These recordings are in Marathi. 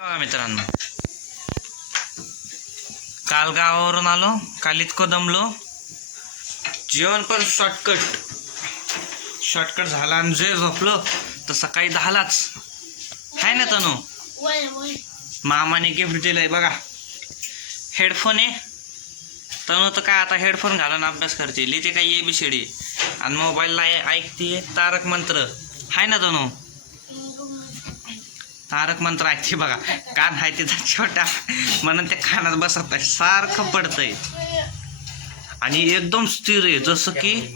मित्रांनो. काल गावावरून आलो काल इतकं दमलो. जेवण पण शॉर्टकट शॉर्टकट झाला आणि जे झोपलो तर सकाळी दहालाच. आहे ना तनु? मामाने गिफ्ट दिलंय बघा. हेडफोन आहे. तनु तर काय आता हेडफोन घालून अभ्यास करते. लिहिते काय ए बी सी डी आणि मोबाईलला ऐकते तारक मंत्र. आहे ना तनु? तारक मंत्र ऐकते बघा. कान आहे तिचा छोटा. म्हणून ते कानात बसत नाही. सारखं पडतंय. आणि एकदम स्थिर आहे. जसं की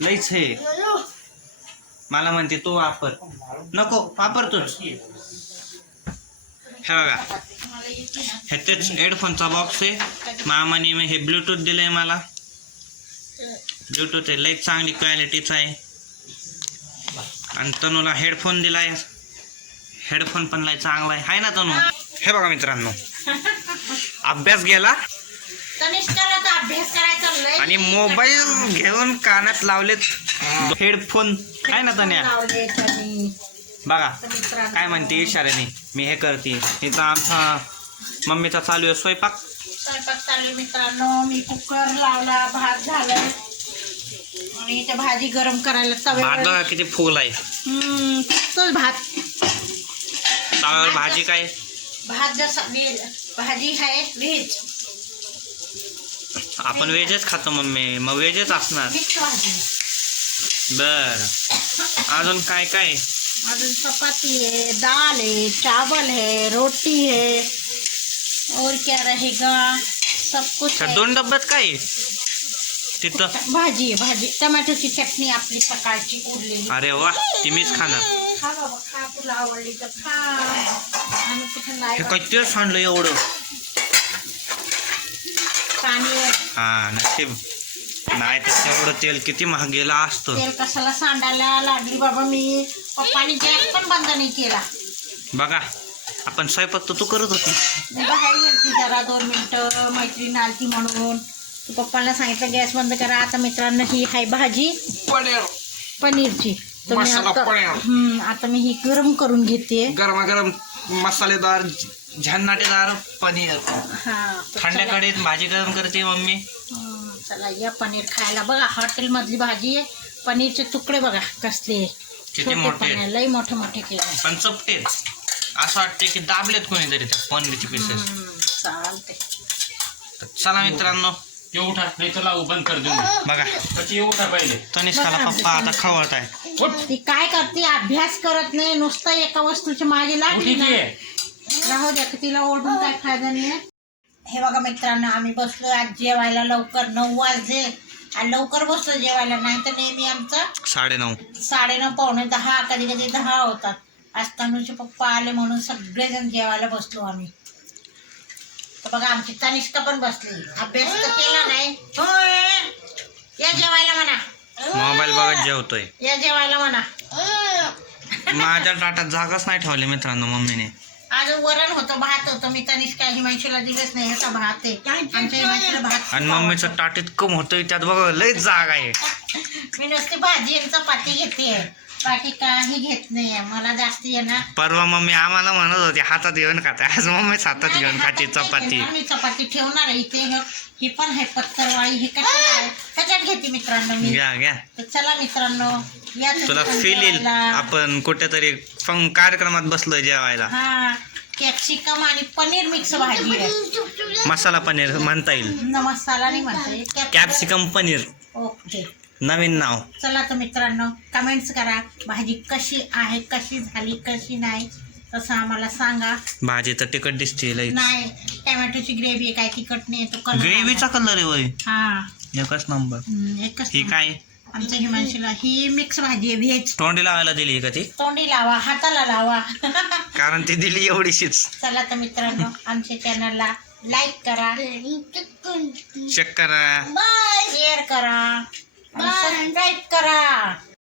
लईच हे. मला म्हणते तो वापर. नको वापरतोच. हे बघा. ह्याच्याच हेडफोनचा बॉक्स आहे. मामाने हे ब्लूटूथ दिलंय मला. ब्लूटूथ आहे लई चांगली क्वालिटीचा आहे. आणि तनूला हेडफोन दिलाय. हेडफोन पण लय चांगला आहे. हाय ना तनू? हे. बघा मित्रांनो. अभ्यास गेला? आणि मोबाईल घेऊन कानात लावलेत. हेडफोन आहे ना तन्या? बघा. काय म्हणते इशाऱ्याने मी हे करते. इथं आमचा मम्मीचा चालू आहे स्वयंपाक. स्वयंपाक चालू आहे मित्रांनो. मी कुकर लावला भात झालाय आणि इथे भाजी गरम करायला भात बघा किती फुल आहे भात. तव्यावर भाजी काय? भात जसा भाजी आहे व्हेज आपण व्हेजच खातो मम्मी. मग व्हेजच असणार. बर. अजून काय काय? अजून चपाती है दाल है चावल है रोटी है और क्या रहेगा? सब कुछ दोन डब्यात काय? तिथं. भाजी आहे भाजी. टोमॅटोची चटणी आपली सकाळची उरलेली. अरे वा ती मीच खाणार. खा बाबा खा. तुला आवडली तर खा. आणि कुठं नाही हे काय तेल सांडलं एवढं. पाणी हा नशीब नाही तर तेवढं तेल किती महाग गेला असतं. तेल कशाला सांडायला लागली बाबा मी? पप्पानी गॅस पण बंद नाही केला. बघा आपण स्वयंपाक तर तू करत होती. मी बाहेर गेलती जरा दोन मिनटं मैत्रीण आलती म्हणून. पप्पाला सांगितलं गॅस बंद करा. आता मित्रांनो ही आहे भाजी. पनीरची. तर मी मसाला आता पनीर. हम्म, आता मी ही गरम करून घेते. गरमागरम मसालेदार झन्नाटेदार पनीर. हा तर थंड्या चला. कढईत भाजी गरम करते मम्मी. हम्म, चला या पनीर खायला बघा. हॉटेल मधली भाजी आहे. पनीरचे तुकडे बघा कसले किती छोटे मोठे पण आहे, लई मोठे मोठे केले पण चपटेच असं वाटते की दाबलेत कोणीतरी त्या पनीरचे पीसेस चालते चला मित्रांनो ते उठा नाही तर लावू बंद कर देऊ बघा. त्याची उठा पहिले. तनिष्काला पप्पा आता खवळत आहे. उठ. ती काय करते अभ्यास करत नाही नुसतं एका वस्तूची मागे लागली ना. राहू द्या तिला ओढून काय फायदा नाही हे बघा मित्रांनो आम्ही बसलो आज जेवायला लवकर नऊ वाजले. आणि लवकर बसलो जेवायला नाही तर नेहमी आमचं साडेनऊ. साडेनऊ पावणे दहा कधी कधी दहा होतात. आज तनुचे पप्पा आले म्हणून सगळेजण जेवायला बसलो आम्ही. तर बघा आमची तनिष्का पण बसली. अभ्यास तर केला नाही. होय. या जेवायला म्हणा. मोबाईल बघत जेवतोय. या जेवायला म्हणा. माझ्या ताटात जागाच नाही ठेवली मित्रांनो मम्मीने. आज वरण होतं भात होतं. मी तनिष्का हिमांशूला दिलंच नाही ह्याचा भात आहे. आमच्या हिमांशूला भात आणि मम्मीचं ताट इतकं होतंय त्यात बघा लय जागा आहे. मी नुसती भाजी आणि चपाती घेते. बाकी काही घेत नाही मला जास्ती आहे ना. परवा मम्मी आम्हाला म्हणत होती हातात घेऊन खाते. आज मम्मीच हातात घेऊन खाते चपाती. मी चपाती ठेवणार आहे इथे. हे- ही पण आहे पत्तरवाळी हे आहे? त्याच्यात घेते मित्रांनो मी. घ्या घ्या. तर चला मित्रांनो या तुम्ही तुला पण फील येईल. जेवायला. आपण कुठेतरी फंग कार्यक्रमात बसलोय जेवायला. हा कॅप्सिकम आणि पनीर मिक्स भाजी आहे. मसाला पनीर म्हणता येईल. न मसाला नाही म्हणता कॅप्सिकम पनीर. ओके. नवीन नाव. चला तर मित्रांनो कमेंट्स करा. भाजी कशी आहे कशी झाली कशी नाही तसं आम्हाला सांगा. भाजी तर तिखट दिसते लई नाही टोमॅटोची ग्रेव्ही आहे काय तिखट नाही तो कलर ग्रेव्हीचा कलर आहे वय. हा. एकच नंबर हम्म, एकच ही काय? आमच्या हिमांशीला ही मिक्स भाजी आहे व्हेज तोंडी लावायला दिली का ती? तोंडी लावा हाताला लावा. कारण ती दिली एवढीशीच. चला तर मित्रांनो आमच्या चॅनलला लाईक करा. चेक करा. शेअर करा. सबस्क्राईब करा.